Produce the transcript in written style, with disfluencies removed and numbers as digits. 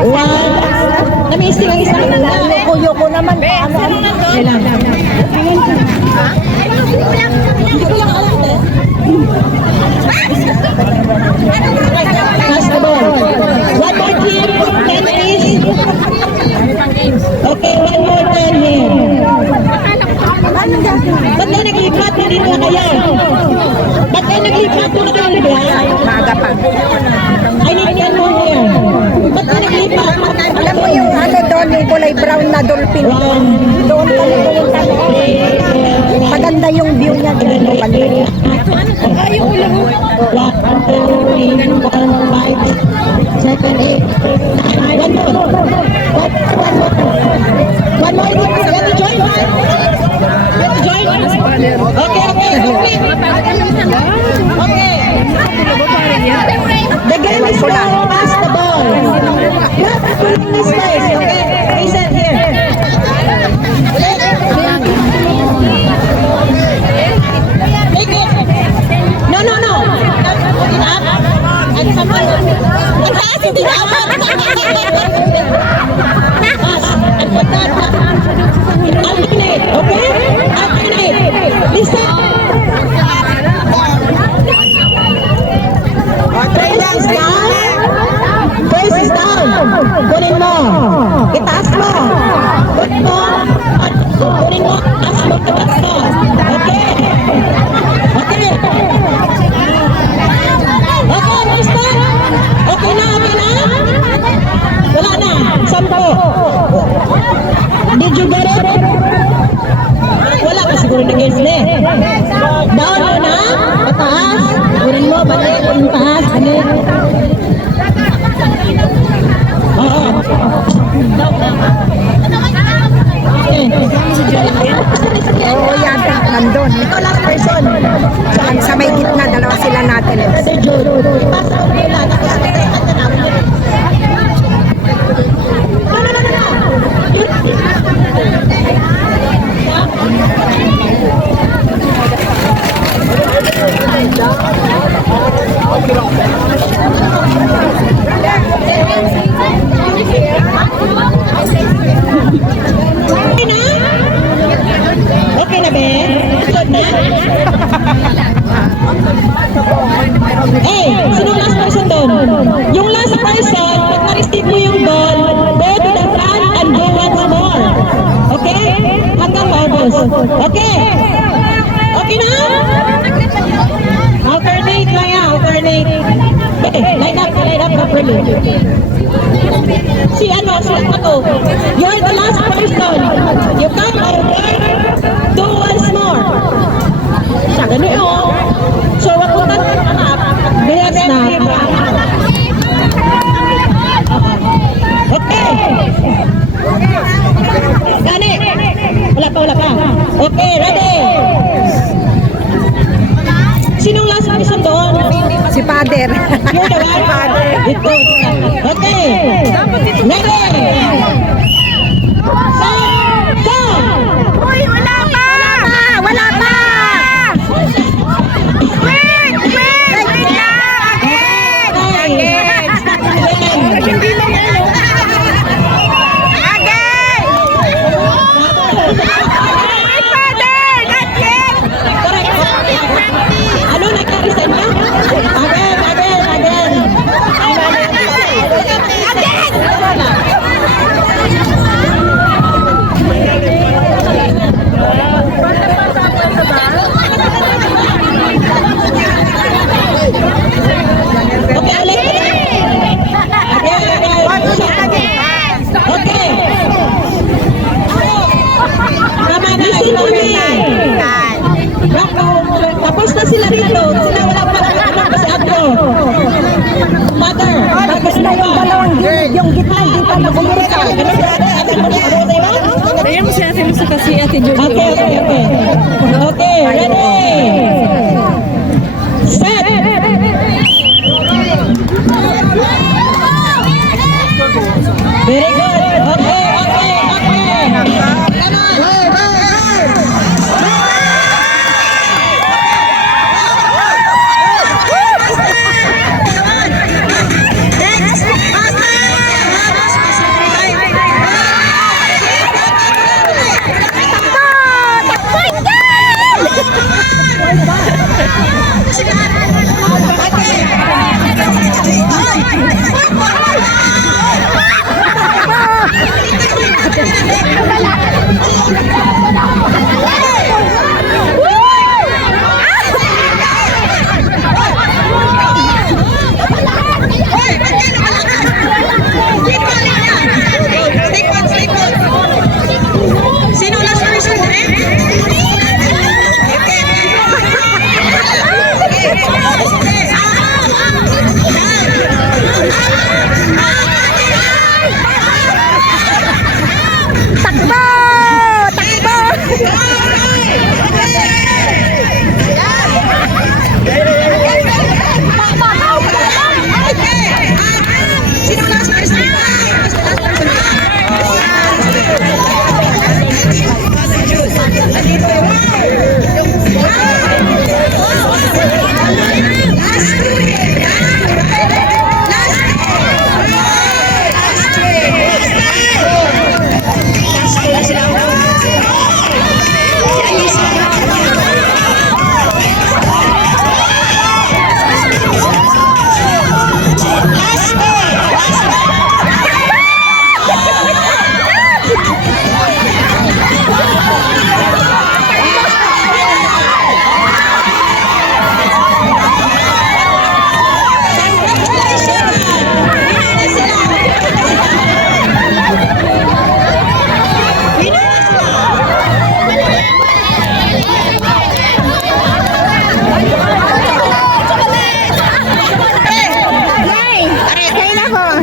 One. Namisting ang isang Kuyo ko naman. Kailan? Hindi ko lang alam eh. Pass the ball. One more team. 10 please. Okay, one more 10 here. Ba't kayo naglipat? Hindi na kayo. Ba't kayo naglipat? Doon na kayo naglipat? Maaga pa. I need 10 more here. Ba't kayo naglipat? Alam mo yung ano doon, yung kulay brown na dolphin. Doon kami pumunta. Maganda yung view niya. Doon kami. Ayaw ko lang. 1, 2, 3, 4, 5, 7, 8, 9. One more. One more. You want to join? You want to join? Okay. The game is now pass the ball. You have to put in this place, okay? Reset here. Take it. No. Put it up. And someone. Pass it up. Pass. And put that up. Alternate, okay? Alternate. Listen. Face is down. Kunin mo. Itaas mo. Kunin mo. Kunin mo. Taas mo. Taas mo. Okay. Basta? Okay na? Wala na. 10. Did you get it? Wala ka siguro na-guess na eh. Down mo na. Pataas. Kunin mo. Balik. Kunin taas. Balik. Oo. Oo, yata. Nandun. Ito last person. Sa may gitna, dalawa sila natin. Brother Joe. Pasa ko nila. Nakakatayan ka namin. Okay na, be? Good na? Hey, sino last person doon? Yung last person, pag na-receive mo yung ball, go to the front and go once more. Okay? Hanggang maubos. Okay? Okay na? Alternate lang yan, alternate. Okay, line up properly. Si ano to? You're the last person. You come over, do once more. Siya, ganun yun. So, wag mo tanap. Behave na. Okay. Gani. Wala pa. Okay, ready. Sinong last person doon? Si Father. You're the one? Father. Okay. Ready. Set. Go. Uy, wala pa! Wala pa! Wait lang! Again! Hindi na yan. Again! Father! Not yet! Ano nangyari sa inyo? Again. Okay, ulit. Okay. Listen to me. Tapos na sila rito. Sila wala pa lang kasi ako. Mother. Tapos na yung dalawang gilid. Yung gitna, hindi pa nagumurita. Ayan mo si Ate Lucy kasi Ate Jojo. Okay, ready. Set. Very good. Okay. Come on. Next. po.